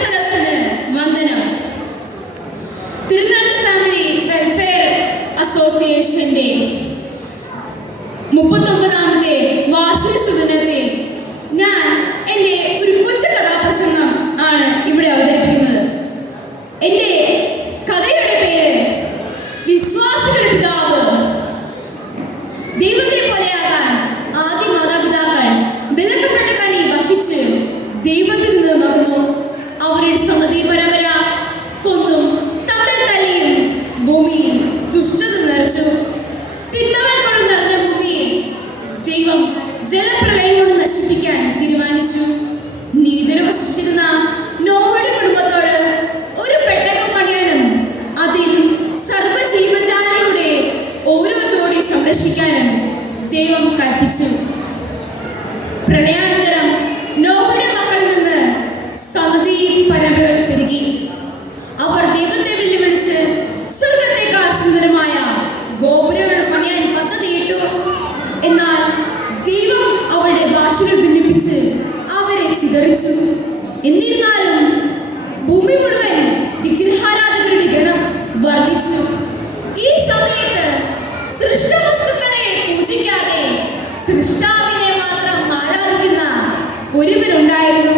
സദസ്സിന് വന്ദനം. തിരുനാൾ family welfare അസോസിയേഷന്റെ 39ാമത്തെ വാർഷിക സുദിനത്തിൽ ഞാൻ എൻ്റെ ഒരു കൊച്ചു കഥാപ്രസംഗം ആണ് ഇവിടെ അവതരിപ്പിക്കുന്നത്. എൻ്റെ കഥയുടെ പേര് വിശ്വാസികളുടെ പിതാവ്. ദൈവത്തെ പോലെയാകാൻ ആദ്യ മാതാപിതാക്കൾ വിലക്കപ്പെട്ട കനി ഭക്ഷിച്ച് ദൈവത്തിൽ നിന്ന് മറന്നു. അവരുടെ സന്തതി പരമ്പര കൊന്നും തമ്മിൽ തല്ലിയും ഭൂമിയിൽ ദുഷ്ടത നിറച്ചു. തിന്മകൾ കൊണ്ട് നിറഞ്ഞ ഭൂമിയെ ദൈവം ജലപ്രളയം കൊണ്ട് നശിപ്പിക്കാൻ തീരുമാനിച്ചു. നീതിയിൽ വസിച്ചിരുന്ന നോവയുടെ കുടുംബത്തോട് ഒരു പെട്ടകം പണിയാനും അതിൽ സർവ്വജീവജാലങ്ങളുടെ ഓരോ ജോഡി സംരക്ഷിക്കാനും ദൈവം കൽപ്പിച്ചു. പ്രളയാനന്തരം നോഹയുടെ മക്കളിൽ നിന്ന് സന്തതി പരമ്പരകൾ പെരുകി. അവർ ദൈവത്തെ വെല്ലുവിളിച്ച് സ്വർഗത്തേക്കാൾ സുന്ദരമായ ഗോപുരങ്ങൾ പണിയാൻ പദ്ധതിയിട്ടു. എന്നാൽ ദൈവം അവരുടെ ഭാഷകൾ ഭിന്നിപ്പിച്ച് അവരെ ചിതറിച്ചു. എന്നിരുന്നാലും ഭൂമി മുഴുവൻ വിഗ്രഹാരാധകരുടെ ഗണം വർദ്ധിച്ചു. ഈ സമയത്ത് സൃഷ്ടവസ്തുക്കളെ പൂജിക്കാതെ സൃഷ്ടാവിനെ മാത്രം ആരാധിക്കുന്ന ഒരുവനുണ്ടായിരുന്നു.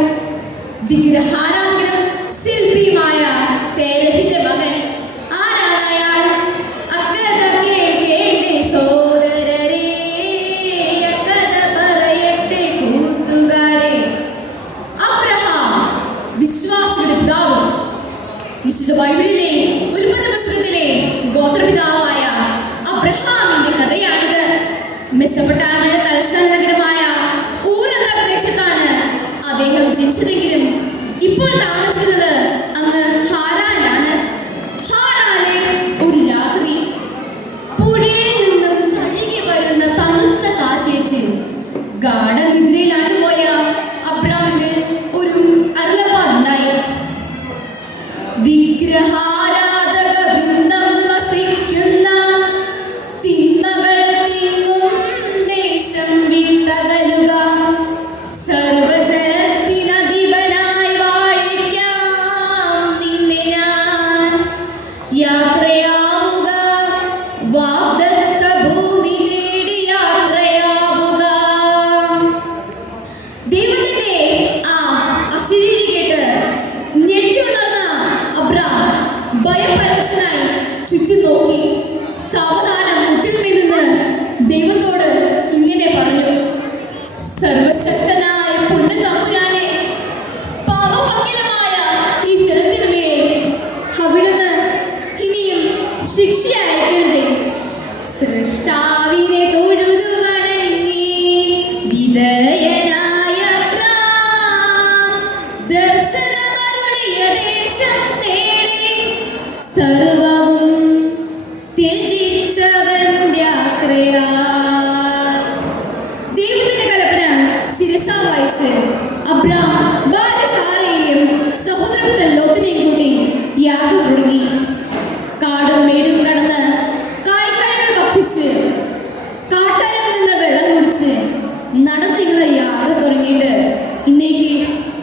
വിഗ്രഹാരാധകനും ശില്പിയുമായ തേരഹിന്റെ മകൻ. ആരാണയാൾ? അക്കഥ കേൾക്കേണ്ടേ സോദരരേ, അക്കഥ പറയട്ടെ കൂട്ടുകാരെ. അബ്രഹാം, വിശ്വാസികളുടെ പിതാവ്. വിശുദ്ധ ബൈബിളിലെ ഉൽപ്പത്തി പുസ്തകത്തിലെ ഗോത്രപിതാവായ അബ്രഹാമിന്റെ കഥയാണിത്. മെസൊപ്പൊട്ടാമിയയുടെ തലസ്ഥാന നഗരമായ ഊർ എന്ന പ്രദേശത്താണ് അദ്ദേഹം ജനിച്ചതെങ്കിലും ഇപ്പോൾ താമസിക്കുന്നത് അങ്ങ് ഹാരാനിലാണ്. ഹാരാനിലെ ഒരു രാത്രി പുഴയിൽ നിന്നും തഴുകി വരുന്ന തണുത്ത കാറ്റേറ്റ് ഗാഠനിദ്രയിലാണ്ടുപോയ അബ്രാമിന് ഒരു അരുളപ്പാടുണ്ടായി. വിഗ്രഹാരാധക വൃന്ദം വസിക്കുന്ന തിന്മകൾ തിങ്ങും ദേശം വിട്ടകലുക. സർവജനത്തിനധിപനായി വാഴിക്കാം നിന്നെ ഞാൻ. യാത്രയാവുക, വാഗ്ദത്ത ഭൂമി നേടി യാത്രയാവുക. ദൈവത്തിന്റെ ആ അശരീരി കേട്ട് ഞെട്ടിയുണർന്ന അബ്രാം ഭയപരവശനായി ചുറ്റും നോക്കി. സാവധാനം മുട്ടിന്മേൽ നിന്ന് ദൈവത്തോട് ഇങ്ങനെ പറഞ്ഞു: സർവശക്തനായ പൊന്നു തമ്പുരാനെ, പാപമംഗലമായ ഈ ജനത്തിനുമേൽ അവിടുന്ന് ഇനിയും ശിക്ഷ അയക്കരുതേ. സൃഷ്ടാവിനെ തൊഴുതു വണങ്ങി വിധേയനായ അബ്രാം ദർശനമരുളിയ ദേശം തേടി സർവവും ത്യജിച്ചവൻ യാത്രയായി. ദൈവത്തിന്റെ കൽപ്പന ശിരസാ വായിച്ച് അബ്രാം ഭാര്യ സാറയെയും സഹോദരപുത്രൻ ലോത്തിനെയും കൂട്ടി യാത്ര തുടങ്ങി. കാടും മേടും കടന്ന് കായ്ക്കനികൾ ഭക്ഷിച്ച് കാട്ടരയിൽ നിന്ന് വെള്ളം കുടിച്ച് നടന്നിങ്ങനെ യാത്ര തുടങ്ങിയിട്ട് ഇന്നേക്ക്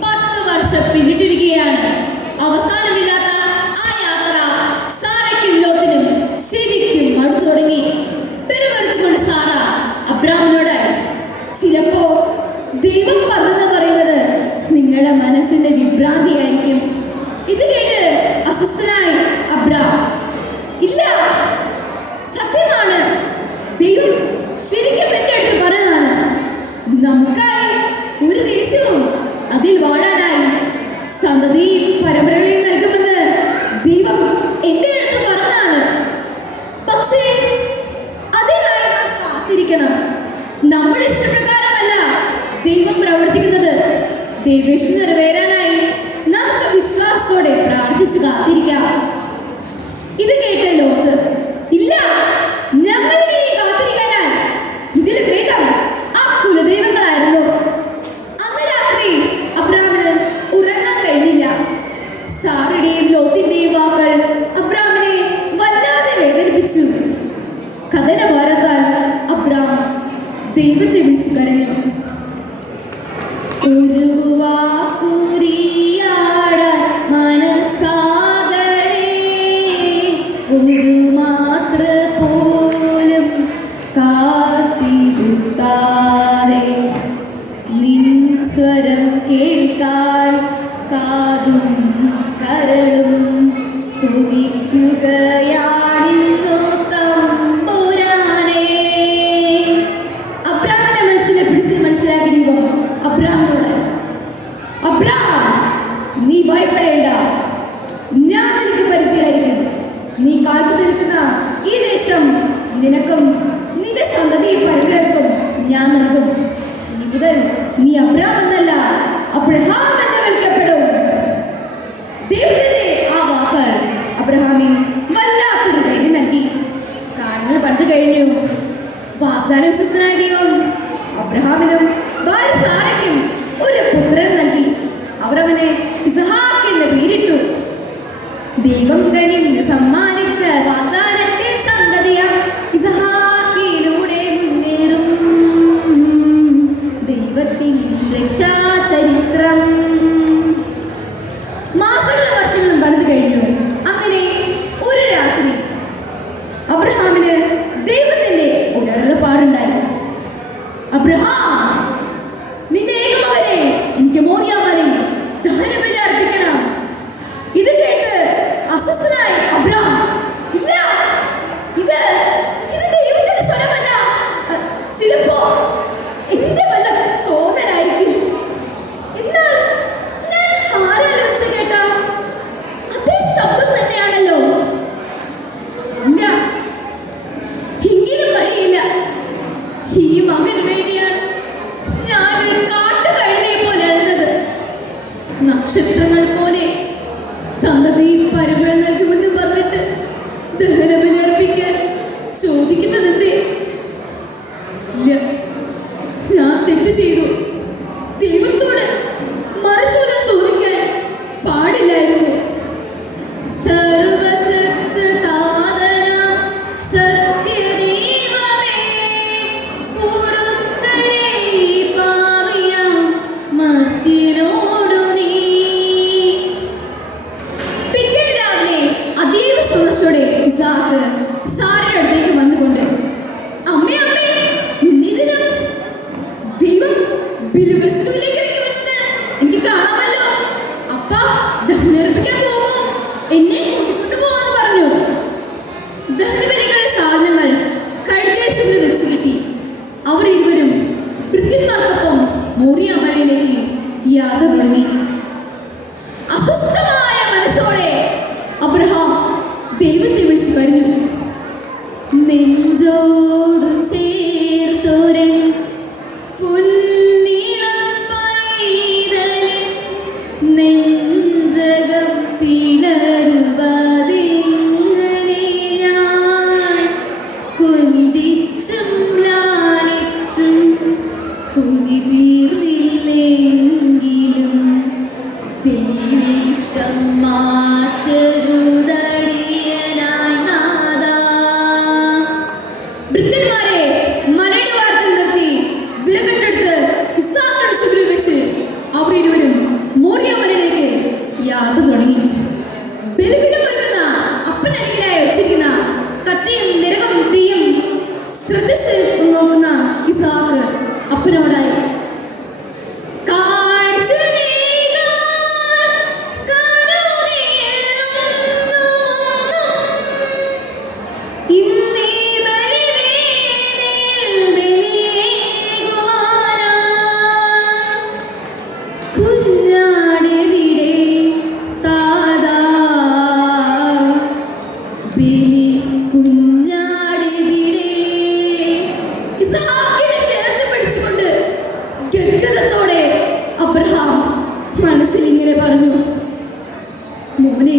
10 വർഷം പിന്നിട്ടിരിക്കുകയാണ്. അവസാനമില്ലാത്ത ആ യാത്ര സാറയ്ക്കും ലോത്തിനും ശരിക്കും അടുത്തു തുടങ്ങി. പെരുമരുത്തുകൊണ്ട് സാറ അബ്രാമിനോട്: ചിലപ്പോ ദൈവം പറഞ്ഞെന്ന് പറയുന്നത് നിങ്ങളുടെ മനസ്സിന്റെ വിഭ്രാന്തിയായിരിക്കും. ഇത് കേട്ട് അസ്വസ്ഥനായി അബ്രാം: ഇല്ല, സത്യമാണ്. ദൈവം ശരിക്കും എന്റെ അടുത്ത് പറഞ്ഞതാണ്. നമുക്കായി ഒരു ദേശവും അതിൽ വാഴാനായി സന്തതി പരമ്പരകളിൽ നൽകുമെന്ന് ദൈവം എന്റെ അടുത്ത് പറഞ്ഞതാണ്. പക്ഷേ അതിനായി നാം കാത്തിരിക്കണം. നമ്മുടെ ഇഷ്ടപ്രകാരമല്ല ദൈവം പ്രവർത്തിക്കുന്നത്. ദൈവേഷ്ടം നിറവേറാനായി നമുക്ക് വിശ്വാസത്തോടെ പ്രാർത്ഥിച്ച് കാത്തിരിക്കാം. ഇത് കേട്ട് ലോത്ത്: ഇല്ല, ഞങ്ങൾ ഇനി കാത്തിരിക്കാനായി ഇതിൽ ഭേദം ആ കുലദൈവങ്ങളായിരുന്നു. അന്ന് രാത്രി അബ്രാമിന് ഉറങ്ങാൻ കഴിഞ്ഞില്ല. സാറയുടെയും ലോത്തിന്റെയും വാക്കുകൾ അബ്രാമിനെ വല്ലാതെ വേദനിപ്പിച്ചു. കഥനഭാരത്താൽ അബ്രാം ദൈവത്തെ വിളിച്ചു കരഞ്ഞു. ഒരു വാക്കുരിയാടാൻ കാതും കരളും തുതിക്കുകയാണിന്നു തമ്പുരാനെ. അബ്രാമിന്റെ മനസ്സിനെ പിടിച്ച് മനസ്സിലാക്കി ദൈവം അബ്രാമിനോട്, അബ്രാം, നീ ഭയപ്പെടേണ്ട, ഞാൻ നിനക്ക് പരിചയമായിരിക്കും. നീ കാത്തു നിൽക്കുന്ന ഈ ദേശം നിനക്കും നിന്റെ സന്തതി പരിപാടിക്കും ഞാൻ നൽകും. ഇനി മുതൽ നീ അബ്രാം എന്നല്ല അബ്രഹാം എന്ന് വിളിക്കപ്പെടും. ദൈവത്തിന്റെ ആ വാക്കുകൾ അബ്രഹാമിന് വല്ലാത്തൊരു ധൈര്യം നൽകി. കാര്യങ്ങൾ പറഞ്ഞു കഴിഞ്ഞു. വാഗ്ദാന വിശ്വസ്തനായ ദൈവം അബ്രഹാമിനും ഭാര്യ സാറയ്ക്കും ഒരു പുത്രൻ നൽകി. അവർ അവനെ ഇസ്ഹാക്ക് എന്ന് പേരിട്ടു. ദൈവം കനിഞ്ഞ് സമ്മാനിച്ച വാഗ്ദാനത്തെ സന്തതിയാം ഇസ്ഹാക്കിലൂടെ മുന്നേറും ദൈവത്തിൻ രക്ഷാചരിത്രം. മാസങ്ങളും വർഷങ്ങളും കടന്നു കഴിഞ്ഞു. അങ്ങനെ ഒരു രാത്രി അബ്രഹാമിന് ദൈവത്തിന്റെ ഒരു അരുളപ്പാടുണ്ടായി. അബ്രഹാം, നിന്റെ ഏകമകനെ എനിക്ക് മോറിയാമലയിൽ ദഹനബലി അർപ്പിക്കണം. ഇത് കേട്ട് അസ്വസ്ഥനായി അബ്രഹാം, ഇല്ല, ഇത് ദൈവത്തിന്റെ സ്വരമല്ല, ചിലപ്പോ എന്റെ വല്ല തോന്നലായിരിക്കും. എന്നാൽ ഞാൻ ആരാലോചിച്ച് കേട്ട അതേ ശബ്ദം തന്നെയാണല്ലോ. ഇല്ല, എങ്കിലും വഴിയില്ല. ഈ മകന് വേണ്ടിയാണ് ഞാനൊരു കാട്ടുകഴുതയെ പോലെ എഴുന്നത്. നക്ഷത്രങ്ങൾ പോലെ സന്തതി പരമ്പര നൽകുമെന്ന് പറഞ്ഞിട്ട് ദഹനബലി അർപ്പിക്കാൻ ചോദിക്കുന്നതെന്തേ? ഇല്ല, ഞാൻ തെറ്റ് ചെയ്തു. ദൈവത്തോട് മറുചോദ്യം ചോദിക്കാൻ പാടില്ലായിരുന്നു. സർവശക്തനാഥനാം സത്യദൈവമേ, പൊറുക്കണേ ഈ പാപിയാം മർത്യനോടു നീ. പിറ്റേ രാവിലെ അതീവ സന്തോഷത്തോടെ ഇസ്ഹാക്ക് സാറയുടെ അടുത്തേക്ക് വന്നുകൊണ്ട്, അമ്മേ അമ്മേ, ഇന്നിതിനും ദൈവം ബലിവസ്തുവിലേക്ക് ഇറങ്ങി വരുന്നത് എനിക്ക് കാണാമല്ലോ. അപ്പ ദഹനർപ്പിക്കാൻ പോകുമോ? എന്നെ കൂട്ടിക്കൊണ്ടു പോവാന്ന് പറഞ്ഞു. ദഹനബലികളുടെ സാധനങ്ങൾ കഴുതേഴ്ചകളിൽ വെച്ച് കിട്ടി. അവർ ഇരുവരും ഭൃത്യന്മാർക്കൊപ്പം മോറിയ മലയിലേക്ക് യാത്ര തുടങ്ങി. അസ്വസ്ഥമായ മനസ്സോടെ അബ്രഹാം ദൈവത്തെ വിളിച്ചു കരഞ്ഞു. നെഞ്ചോട് ചേർത്തോരൻ പൊന്നിളം പൈതലെ നെഞ്ചകം പിളരുവതെങ്ങനെ ഞാൻ കൊഞ്ചിച്ചും ലാളിച്ചും കൊതി തീർന്നില്ലെങ്കിലും ദൈവേഷ്ടം മാറ്റരുതടിയനായി നാദാ. ഭൃത്യന്മാരെ മലയുടെ വാർത്തൽ നിർത്തി വിറകെട്ടെടുത്ത് ഇസ്ഹാക്കിന്റെ ചുവരിൽ വെച്ച് അവർ ഇരുവരും മോറിയ മലയിലേക്ക് യാത്ര തുടങ്ങി. ബലിപീഠം ഒരുക്കുന്ന അപ്പനരികിലായി വെച്ചിരിക്കുന്ന കത്തിയും നിരകം തീയും ശ്രദ്ധിച്ച് നോക്കുന്ന ഇസ്ഹാക്ക് അപ്പനോടായി, അബ്രഹാം മനസ്സിൽ ഇങ്ങനെ പറഞ്ഞു, മോനെ,